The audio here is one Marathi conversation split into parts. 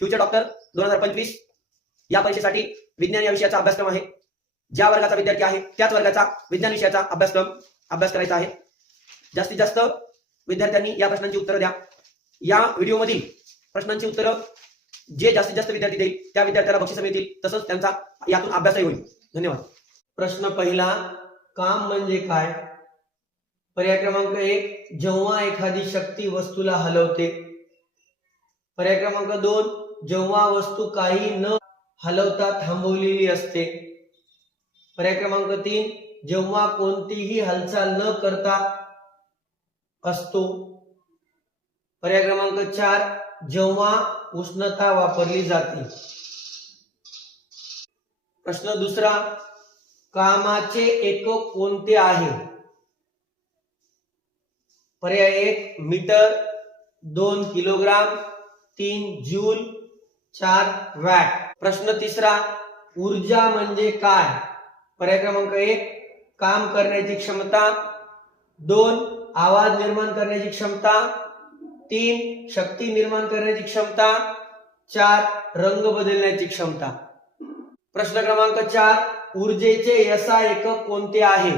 फ्युचर डॉक्टर 2025 या परीक्षेसाठी विज्ञान या विषयाचा अभ्यासक्रम आहे। ज्या वर्गाचा विद्यार्थी आहे त्याच वर्गाचा विज्ञान विषयाचा अभ्यास करायचा आहे। जास्तीत जास्त विद्यार्थ्यांनी या प्रश्नांची उत्तरं द्या। या व्हिडिओमधील प्रश्नांची उत्तरं जे जास्तीत जास्त विद्यार्थी देईल त्या विद्यार्थ्याला बक्षीस मिळतील, तसंच त्यांचा यातून अभ्यासही होईल। धन्यवाद। प्रश्न पहिला, काम म्हणजे काय? पर्याय क्रमांक 1, जेव्हा एखादी शक्ती वस्तूला हलवते। पर्याय क्रमांक 2, जेव्हा वस्तू काही न हलवता थांबवलेली असते। पर्याय क्रमांक 3, जेव्हा कोणतीही हालचाल न करता असतो। पर्याय क्रमांक 4, जेव्हा उष्णता वापरली जाते। प्रश्न दुसरा, कामाचे एकक कोणते आहे? पर्याय 1, मीटर, 2 किलोग्राम, 3 जूल, 4 वॅट। प्रश्न तिसरा, ऊर्जा म्हणजे काय? पर्याय क्रमांक 1, काम करण्याची क्षमता, 2 आवाज निर्माण करण्याची क्षमता, 3 शक्ती निर्माण करण्याची क्षमता, 4 रंग बदलण्याची क्षमता। प्रश्न क्रमांक 4, ऊर्जेचे एसआय एकक कोणते आहे?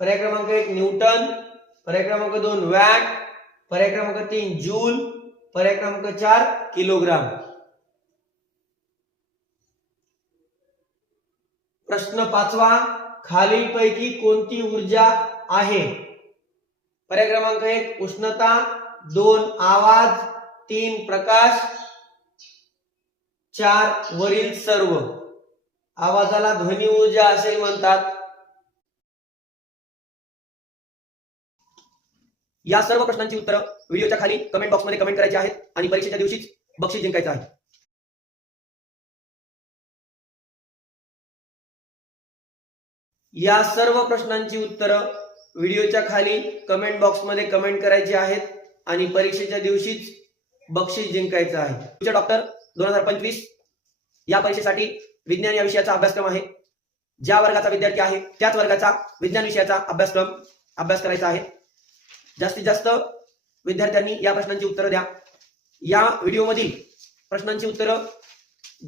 पर्याय क्रमांक 1, न्यूटन, पर्याय क्रमांक 2, वॅट, पर्याय क्रमांक 3, जूल, पर्याय क्रमांक 4, किलोग्राम। प्रश्न 5वा, खालीलपैकी कोणती ऊर्जा आहे? पर्याय क्रमांक 1, उष्णता, 2 आवाज, 3 प्रकाश, 4 वरील सर्व। आवाजाला ध्वनी ऊर्जा असे म्हणतात। या सर्व प्रश्नांची उत्तरं व्हिडिओच्या खाली कमेंट बॉक्समध्ये कमेंट करायची आहेत आणि परीक्षेच्या दिवशीच बक्षीस जिंकायचं आहे। या सर्व प्रश्नांची उत्तरं व्हिडिओच्या खाली कमेंट बॉक्समध्ये कमेंट करायची आहेत आणि परीक्षेच्या दिवशीच बक्षीस जिंकायचं आहे। फ्युचर डॉक्टर 2025 या परीक्षेसाठी विज्ञान या विषयाचा अभ्यासक्रम आहे। ज्या वर्गाचा विद्यार्थी आहे त्याच वर्गाचा विज्ञान विषयाचा अभ्यास करायचा आहे। जास्तीत जास्त विद्यार्थ्यांनी या प्रश्नांची उत्तरं द्या। या व्हिडिओमधील प्रश्नांची उत्तरं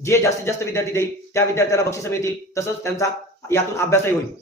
जे जास्तीत जास्त विद्यार्थी देईल त्या विद्यार्थ्याला बक्षीस मिळतील, तसंच त्यांचा यातून अभ्यासही होईल।